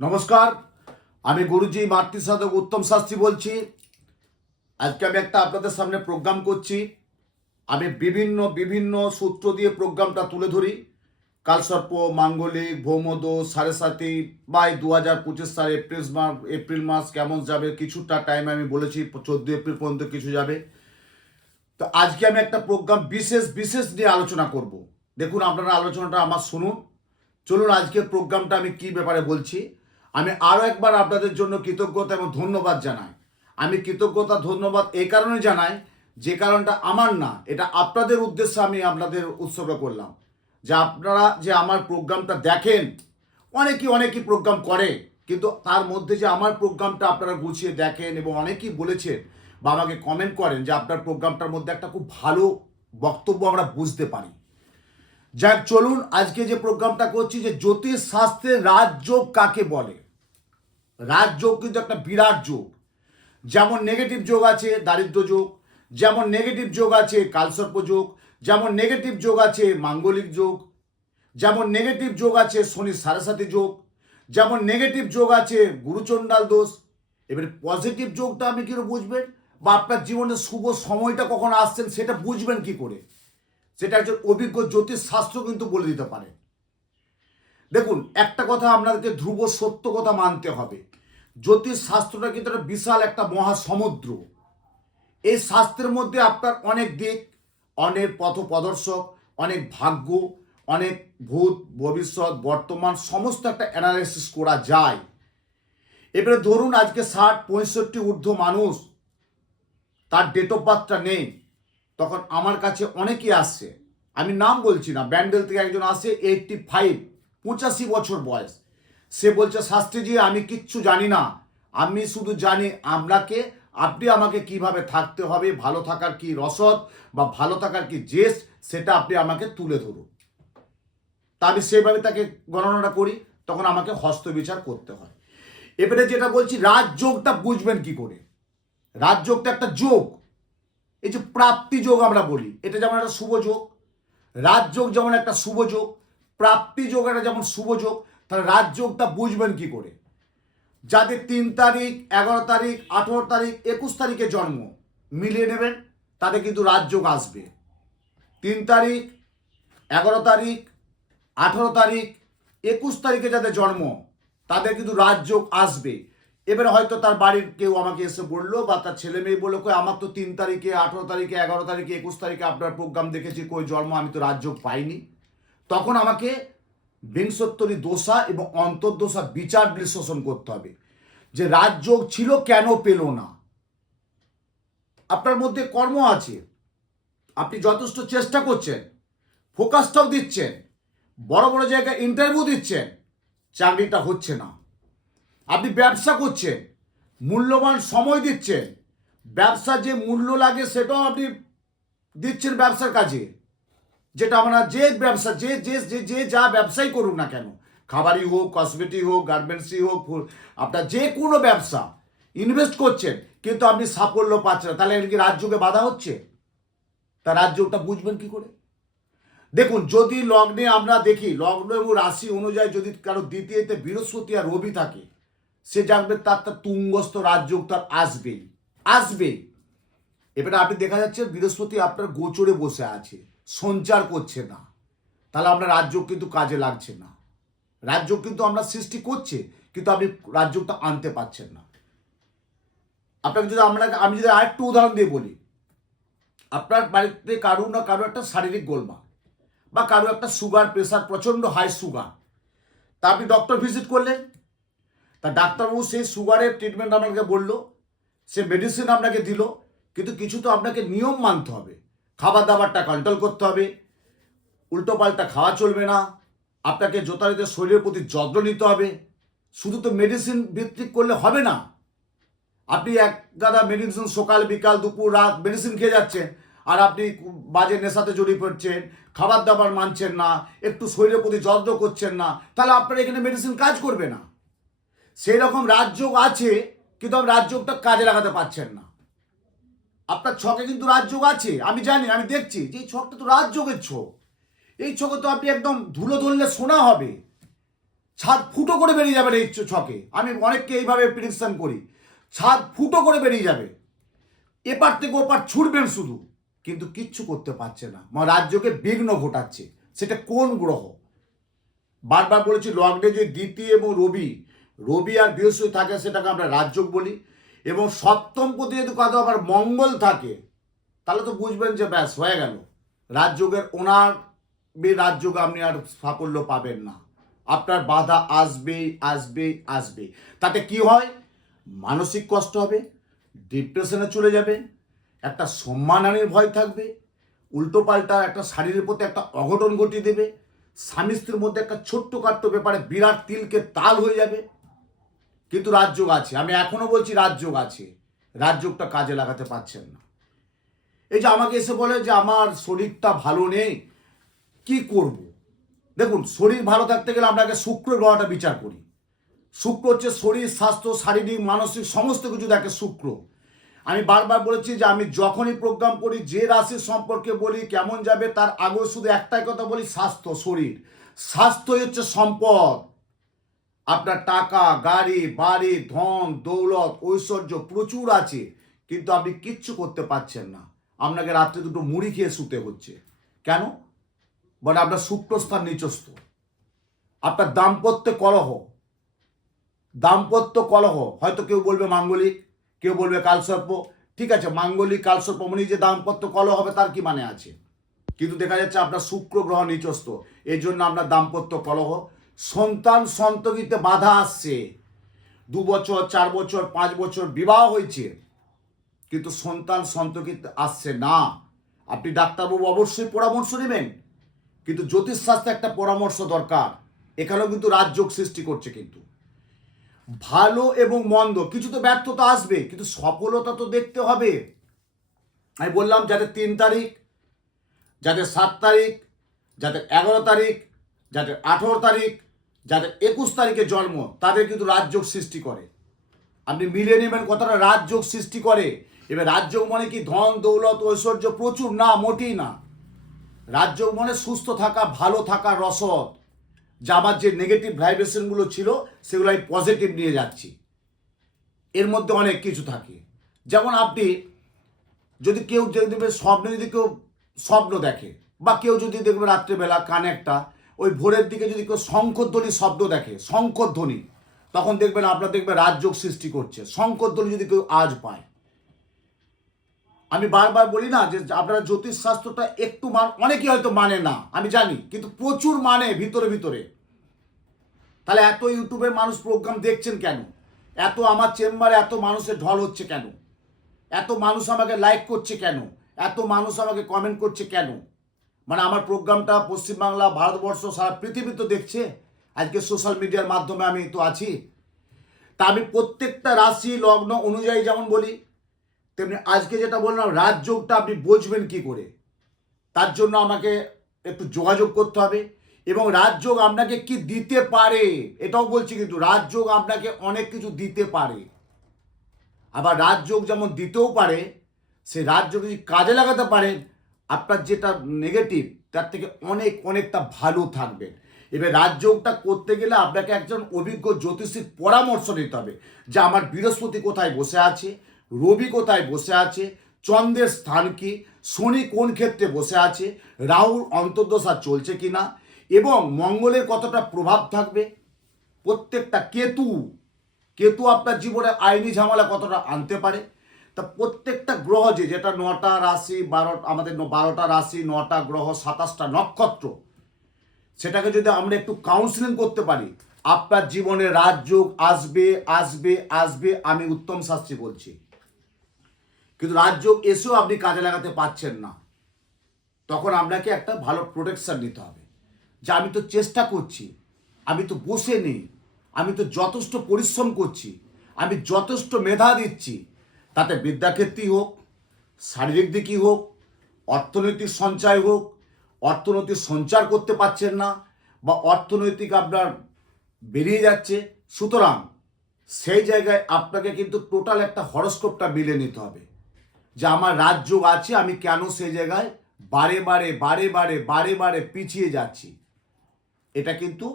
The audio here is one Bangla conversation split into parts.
নমস্কার, আমি গুরুজি মাতৃ সাধক উত্তম শাস্ত্রী বলছি। আজকে আমি একটা আপনাদের সামনে প্রোগ্রাম করছি। আমি বিভিন্ন বিভিন্ন সূত্র দিয়ে প্রোগ্রামটা তুলে ধরি। কালসর্প মাঙ্গলিক, ভৌমদ, সাড়ে সাতি বা দু হাজার পঁচিশ সাল এপ্রিল মাস এপ্রিল মাস কেমন যাবে, কিছুটা টাইম আমি বলেছি, চোদ্দ এপ্রিল পর্যন্ত কিছু যাবে। তো আজকে আমি একটা প্রোগ্রাম বিশেষ বিশেষ নিয়ে আলোচনা করব। দেখুন, আপনারা আলোচনাটা আমার শুনুন। চলুন, আজকের প্রোগ্রামটা আমি কি ব্যাপারে বলছি। আমি আরও একবার আপনাদের জন্য কৃতজ্ঞতা এবং ধন্যবাদ জানাই। আমি কৃতজ্ঞতা, ধন্যবাদ এই কারণে জানাই, যে কারণটা আমার না, এটা আপনাদের উদ্দেশ্যে আমি আপনাদের উৎসর্গ করলাম। যে আপনারা যে আমার প্রোগ্রামটা দেখেন, অনেকেই, অনেকই প্রোগ্রাম করে, কিন্তু তার মধ্যে যে আমার প্রোগ্রামটা আপনারা গুছিয়ে দেখেন এবং অনেকেই বলেছেন বা আমাকে কমেন্ট করেন যে আপনার প্রোগ্রামটার মধ্যে একটা খুব ভালো বক্তব্য আমরা বুঝতে পারি। যাক, চলুন আজকে যে প্রোগ্রামটা করছি যে জ্যোতিষ শাস্ত্রে রাজযোগ কাকে বলে? রাজযোগ কিন্তু একটা বিরাট যোগ। যেমন নেগেটিভ যোগ আছে, দারিদ্র যোগ। যেমন নেগেটিভ যোগ আছে, কালসর্প যোগ। যেমন নেগেটিভ যোগ আছে, মাঙ্গলিক যোগ। যেমন নেগেটিভ যোগ আছে, শনি সারাসাতি যোগ। যেমন নেগেটিভ যোগ আছে, গুরুচণ্ডাল দোষ। এবারে পজিটিভ যোগটা আপনি কি বুঝবেন? বা আপনার জীবনে শুভ সময়টা কখন আসছেন সেটা বুঝবেন কি করে? সেটা একজন অভিজ্ঞ জ্যোতিষ শাস্ত্র কিন্তু বলে দিতে পারে। দেখুন, একটা কথা আপনাদেরকে ধ্রুব সত্য কথা মানতে হবে। জ্যোতিষ শাস্ত্রটা কিন্তু একটা বিশাল একটা মহাসমুদ্র। এই শাস্ত্রের মধ্যে আপনার অনেক দিক, অনেক পথ প্রদর্শক, অনেক ভাগ্য, অনেক ভূত, ভবিষ্যৎ, বর্তমান, সমস্ত একটা অ্যানালাইসিস করা যায়। এবারে ধরুন আজকে ষাট, পঁয়ষট্টি ঊর্ধ্ব মানুষ, তার ডেট অফ বার্থটা নেই। তখন আমার কাছে অনেকেই আসছে। আমি নাম বলছি না, ব্যান্ডেল থেকে একজন আসে এইটটি ফাইভ পঁচাশি বছর বয়স। সে বলছে, শাস্ত্রীজি, আমি কিচ্ছু জানি না। আমি শুধু জানি আপনাকে আপনি আমাকে কীভাবে থাকতে হবে, ভালো থাকার কি রসদ বা ভালো থাকার কি জেস, সেটা আপনি আমাকে তুলে ধরুন। তা আমি সেভাবে তাকে গণনাটা করি, তখন আমাকে হস্তবিচার করতে হয়। এবারে যেটা বলছি, রাজযোগটা বুঝবেন কি করে? রাজযোগটা একটা যোগ। এই যে প্রাপ্তি যোগ আমরা বলি, এটা যেমন একটা শুভ যোগ রাজযোগ যেমন একটা শুভ যোগ, প্রাপ্তি যোগ একটা যেমন শুভ যোগ, তাহলে রাজযোগটা বুঝবেন কি করে? যাদের তিন তারিখ, এগারো তারিখ, আঠেরো তারিখ, একুশ তারিখে জন্ম, মিলিয়ে নেবেন, তাদের কিন্তু রাজযোগ আসবে। তিন তারিখ, এগারো তারিখ, আঠেরো তারিখ, একুশ তারিখে যাদের জন্ম, তাদের কিন্তু রাজযোগ আসবে। এবারে হয়তো তার বাড়ির কেউ আমাকে এসে বলল বা তার ছেলে মেয়ে বলল, কই আমার তো তিন তারিখে, আঠেরো তারিখে, এগারো তারিখে, একুশ তারিখে আপনার প্রোগ্রাম দেখেছি, কই জন্ম, আমি তো রাজযোগ পাইনি। তখন আমাকে বিংশোত্তরী দোষা এবং অন্তর্দোষা বিচার বিশ্লেষণ করতে হবে যে রাজযোগ ছিল কেন পেল না। আপনার মধ্যে কর্ম আছে, আপনি যথেষ্ট চেষ্টা করছেন ফোকাসটাও দিচ্ছেন, বড় বড় জায়গায় ইন্টারভিউ দিচ্ছেন, চাকরিটা হচ্ছে না। আপনি ব্যবসা করছেন, মূল্যবান সময় দিচ্ছেন, ব্যবসা যে মূল্য লাগে সেটাও আপনি দিচ্ছেন ব্যবসার কাজে। যেটা আমরা যে ব্যবসা, যে যে যে যে যা ব্যবসাই করুক না কেন, খাবারই হোক কসমেটিক হোক গার্মেন্টসই হোক আপনার যে কোনো ব্যবসা ইনভেস্ট করছেন, কিন্তু আপনি সাফল্য পাচ্ছেন না। তাহলে কি রাজ্যকে বাধা হচ্ছে? তা রাজ্যটা বুঝবেন কি করে? দেখুন, যদি লগ্নে আমরা দেখি, লগ্ন এবং রাশি অনুযায়ী যদি কারও দ্বিতীয়তে বৃহস্পতি আর রবি থাকে সে জানবে তার তার তুঙ্গস্থ রাজযোগ তার আসবেই আসবেই। এবারে আপনি দেখা যাচ্ছে বৃহস্পতি আপনার গোচরে বসে আছে, সঞ্চার করছে না। তাহলে আপনার রাজযোগ কিন্তু কাজে লাগছে না। রাজযোগ কিন্তু আমরা সৃষ্টি করছে, কিন্তু আপনি রাজযোগটা আনতে পারছেন না। আপনাকে যদি আমরা, আমি যদি আরেকটু উদাহরণ দিয়ে বলি, আপনার বাড়িতে কারও না কারও একটা শারীরিক গোলমাল বা কারও একটা সুগার প্রেশার প্রচণ্ড হাই সুগার তা আপনি ডক্টর ভিজিট করলেন? তা ডাক্তারবাবু সেই সুগারের ট্রিটমেন্ট আপনাকে বলল, সে মেডিসিন আপনাকে দিল, কিন্তু কিছু তো আপনাকে নিয়ম মানতে হবে। খাবার দাবারটা কন্ট্রোল করতে হবে উল্টো পাল্টা খাওয়া চলবে না, আপনাকে যথারীতি শরীরের প্রতি যত্ন নিতে হবে, শুধু তো মেডিসিন ভিত্তিক করলে হবে না। আপনি এক গাদা মেডিসিন সকাল, বিকাল, দুপুর, রাত মেডিসিন খেয়ে যাচ্ছেন, আর আপনি বাজে নেশাতে জড়িয়ে পড়ছেন খাবার দাবার মানছেন না, একটু শরীরের প্রতি যত্ন করছেন না, তাহলে আপনার এখানে মেডিসিন কাজ করবে না। সেই রকম রাজযোগ আছে, কিন্তু আপনি রাজযোগটা কাজে লাগাতে পারছেন না। আপনার ছকে কিন্তু রাজযোগ আছে, আমি জানি, আমি দেখছি যে এই ছকটা তো রাজযোগের ছক। এই ছকে তো আপনি একদম ধুলো ধরলে সোনা হবে। ছাদ ফুটো করে বেরিয়ে যাবে এই ছকে। আমি অনেককে এইভাবে প্রিডিকশন করি। ছাদ ফুটো করে বেরিয়ে যাবে। এপার থেকে ওপার ছুটবেন শুধু, কিন্তু কিচ্ছু করতে পারছে না। রাজ্যকে বিঘ্ন ঘটাচ্ছে। সেটা কোন গ্রহ? বারবার বলেছি, লগ্নে যে দ্বিতীয় এবং রবি রবি আর বৃহস্পতি থাকে সেটাকে আমরা রাজযোগ বলি। এবং সপ্তম পতি যদি কথা আবার মঙ্গল থাকে, তাহলে তো বুঝবেন যে ব্যাস, হয়ে গেল। রাজযোগের ওনার বে রাজযোগে আপনি আর সাফল্য পাবেন না। আপনার বাধা আসবেই আসবেই আসবে তাতে কি হয়? মানসিক কষ্ট হবে ডিপ্রেশনে চলে যাবে, একটা সম্মানহানির ভয় থাকবে উল্টো পাল্টা একটা শারীরের প্রতি একটা অঘটন ঘটিয়ে দেবে, স্বামী স্ত্রীর মধ্যে একটা ছোট্ট কাট্ট ব্যাপারে বিরাট তিলকে তাল হয়ে যাবে কিন্তু রাজযোগ আছে। আমি এখনও বলছি রাজযোগ আছে। রাজযোগটা কাজে লাগাতে পারছেন না। এই যে আমাকে এসে বলে যে আমার শরীরটা ভালো নেই, কি করব? দেখুন, শরীর ভালো থাকতে গেলে আপনাকে শুক্র গ্রহটা বিচার করি। শুক্র হচ্ছে শরীর, স্বাস্থ্য, শারীরিক, মানসিক, সমস্ত কিছু দেখে শুক্র। আমি বারবার বলেছি যে আমি যখনই প্রোগ্রাম করি, যে রাশির সম্পর্কে বলি, কেমন যাবে, তার আগে শুধু একটাই কথা বলি, স্বাস্থ্য, শরীর। স্বাস্থ্যই হচ্ছে সম্পদ। আপনার টাকা, গাড়ি, বাড়ি, ধন, দৌলত, ঐশ্বর্য প্রচুর আছে, কিন্তু আপনি কিচ্ছু করতে পারছেন না। আপনাকে রাত্রে দুটো মুড়ি খেয়ে শুতে হচ্ছে। কেন? বলে আপনার শুক্রস্থান নিচস্থ আপনার দাম্পত্য কলহ। দাম্পত্য কলহ। হয়তো কেউ বলবে মাঙ্গলিক, কেউ বলবে কালসর্প। ঠিক আছে, মাঙ্গলিক, কালসর্প মানে যে দাম্পত্য কলহ হবে, তার কি মানে আছে? কিন্তু দেখা যাচ্ছে আপনার শুক্র গ্রহ নিচস্থ এই জন্য আপনার দাম্পত্য কলহ। সন্তান সন্ততিতে বাধা আসছে। দু বছর, চার বছর, পাঁচ বছর বিবাহ হয়েছে, কিন্তু সন্তান সন্ততিতে আসছে না। আপনি ডাক্তারবাবু অবশ্যই পরামর্শ নেবেন, কিন্তু জ্যোতিষশাস্ত্রে একটা পরামর্শ দরকার। এখানেও কিন্তু রাজযোগ সৃষ্টি করছে কিন্তু। ভালো এবং মন্দ, কিছু তো ব্যর্থতা আসবে, কিন্তু সফলতা তো দেখতে হবে। আমি বললাম, যাদের তিন তারিখ, যাদের সাত তারিখ, যাদের এগারো তারিখ, যাদের আঠেরো তারিখ যাদের একুশ তারিখে জন্ম, তাদের কিন্তু রাজযোগ সৃষ্টি করে। আপনি মিলিয়ে নেবেন কতটা রাজযোগ সৃষ্টি করে, এবার রাজযোগ মানে কি? ধন, দৌলত, ঐশ্বর্য প্রচুর না, মোটেই না। রাজযোগ মানে সুস্থ থাকা, ভালো থাকা, রসদ। যা আমার যে নেগেটিভ ভাইব্রেশনগুলো ছিল, সেগুলো আমি পজিটিভ নিয়ে যাচ্ছি। এর মধ্যে অনেক কিছু থাকে। যেমন আপনি যদি কেউ দেখবে স্বপ্নে যদি কেউ স্বপ্ন দেখে, বা কেউ যদি দেখবে রাত্রেবেলা কানে একটা ওই ভোরের দিকে যদি কেউ শঙ্করধ্বনি শব্দ দেখে, শঙ্করধ্বনি, তখন দেখবেন আপনার দেখবেন রাজযোগ সৃষ্টি করছে। শঙ্করধ্বনি যদি কেউ আজ পায়। আমি বারবার বলি না যে আপনারা জ্যোতিষ শাস্ত্রটা একটু মান, অনেকেই হয়তো মানে না, আমি জানি, কিন্তু প্রচুর মানে ভিতরে ভিতরে। তাহলে এত ইউটিউবে মানুষ প্রোগ্রাম দেখছেন কেন? এত আমার চেম্বারে এত মানুষের ঢল হচ্ছে কেন? এত মানুষ আমাকে লাইক করছে কেন? এত মানুষ আমাকে কমেন্ট করছে কেন? মানে আমার প্রোগ্রামটা পশ্চিমবাংলা ভারতবর্ষ, সারা পৃথিবী তো দেখছে। আজকে সোশ্যাল মিডিয়ার মাধ্যমে আমি তো আছি। তা আমি প্রত্যেকটা রাশি, লগ্ন অনুযায়ী যেমন বলি, তেমনি আজকে যেটা বললাম, রাজযোগটা আপনি বুঝবেন কি করে। তার জন্য আমাকে একটু যোগাযোগ করতে হবে এবং রাজযোগ আপনাকে কি দিতে পারে, এটাও বলছি কিন্তু রাজযোগ আপনাকে অনেক কিছু দিতে পারে। আবার রাজযোগ যেমন দিতেও পারে, সে রাজযোগ যদি কাজে লাগাতে পারেন আপনার যেটা নেগেটিভ তার থেকে অনেক, অনেকটা ভালো থাকবে। এবার রাজযোগটা করতে গেলে আপনাকে একজন অভিজ্ঞ জ্যোতিষীর পরামর্শ নিতে হবে যে আমার বৃহস্পতি কোথায় বসে আছে, রবি কোথায় বসে আছে, চন্দ্রের স্থান কি, শনি কোন ক্ষেত্রে বসে আছে, রাহুর অন্তর্দশা চলছে কি না এবং মঙ্গলের কতটা প্রভাব থাকবে, প্রত্যেকটা কেতু কেতু আপনার জীবনে আইনি ঝামেলা কতটা আনতে পারে তা প্রত্যেকটা গ্রহ যে যেটা নটা রাশি, বারো, আমাদের বারোটা রাশি, নটা গ্রহ, সাতাশটা নক্ষত্র, সেটাকে যদি আমরা একটু কাউন্সিলিং করতে পারি, আপনার জীবনে রাজযোগ আসবে আসবে আসবে, আমি উত্তম শাস্ত্রী বলছি। কিন্তু রাজযোগ এসেও আপনি কাজে লাগাতে পারছেন না। তখন আপনাকে একটা ভালো প্রোটেকশন নিতে হবে। যে আমি তো চেষ্টা করছি, আমি তো বসে নেই, আমি তো যথেষ্ট পরিশ্রম করছি, আমি যথেষ্ট মেধা দিচ্ছি তাতে বিদ্যাক্ষেত্রেই হোক, শারীরিক দিকই হোক, অর্থনৈতিক সঞ্চয় হোক, অর্থনৈতিক সঞ্চার করতে পারছেন না বা অর্থনৈতিক আপনার বেরিয়ে যাচ্ছে। সুতরাং সেই জায়গায় আপনাকে কিন্তু টোটাল একটা হরস্কোপটা মিলে নিতে হবে যে আমার রাজযোগ আছে, আমি কেন সেই জায়গায় বারে বারে বারে বারে বারে বারে পিছিয়ে যাচ্ছি। এটা কিন্তু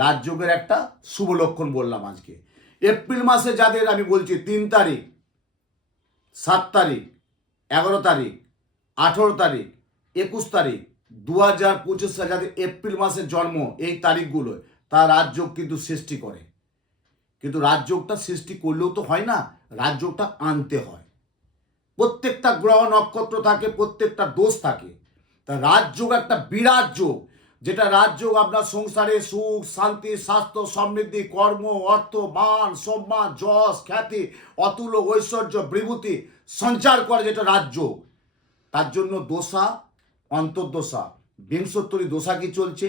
রাজযোগের একটা শুভ লক্ষণ বললাম আজকে। এপ্রিল মাসে যাদের আমি বলছি, তিন তারিখ সাত তারিখ, এগারো তারিখ, আঠেরো তারিখ, একুশ তারিখ দু হাজার পঁচিশ সালে যাদের এপ্রিল মাসে জন্ম এই তারিখগুলোয় তার রাজযোগ কিন্তু সৃষ্টি করে। কিন্তু রাজযোগটা সৃষ্টি করলেও তো হয় না, রাজযোগটা আনতে হয়। প্রত্যেকটা গ্রহ নক্ষত্র থাকে, প্রত্যেকটা দোষ থাকে। তা রাজযোগ একটা বিরাট যোগ যেটা রাজযোগ, আপনার সংসারে সুখ, শান্তি, স্বাস্থ্য, সমৃদ্ধি, কর্ম, অর্থ, মান, সম্মান, যশ, খ্যাতি অতুল ঐশ্বর্য, বিভূতি সঞ্চার করে যেটা রাজযোগ। তার জন্য দোষা অন্তর্দশা বিংশোত্তরী দোষা কি চলছে?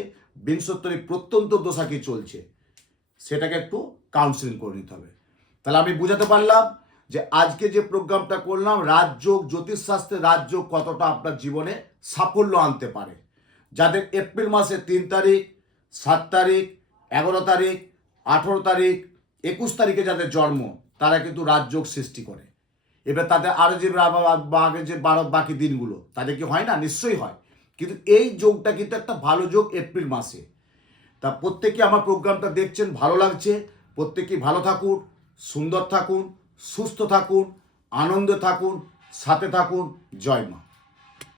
বিংশোত্তরী প্রত্যন্ত দোষা কি চলছে? সেটাকে একটু কাউন্সিলিং করে নিতে হবে। তাহলে আমি বুঝাতে পারলাম যে আজকে যে প্রোগ্রামটা করলাম, রাজযোগ, জ্যোতিষশাস্ত্রে রাজযোগ কতটা আপনার জীবনে সাফল্য আনতে পারে। যাদের এপ্রিল মাসে তিন তারিখ, সাত তারিখ, এগারো তারিখ, আঠেরো তারিখ, একুশ তারিখে যাদের জন্ম, তারা কিন্তু রাজযোগ সৃষ্টি করে। এবার তাদের আরও যে আগে যে বারো বাকি দিনগুলো, তাদের কি হয় না? নিশ্চয়ই হয়। কিন্তু এই যোগটা কিন্তু একটা ভালো যোগ এপ্রিল মাসে। তা প্রত্যেকে আমার প্রোগ্রামটা দেখছেন, ভালো লাগছে। প্রত্যেকেই ভালো থাকুন, সুন্দর থাকুন, সুস্থ থাকুন, আনন্দে থাকুন, সাথে থাকুন। জয় মা।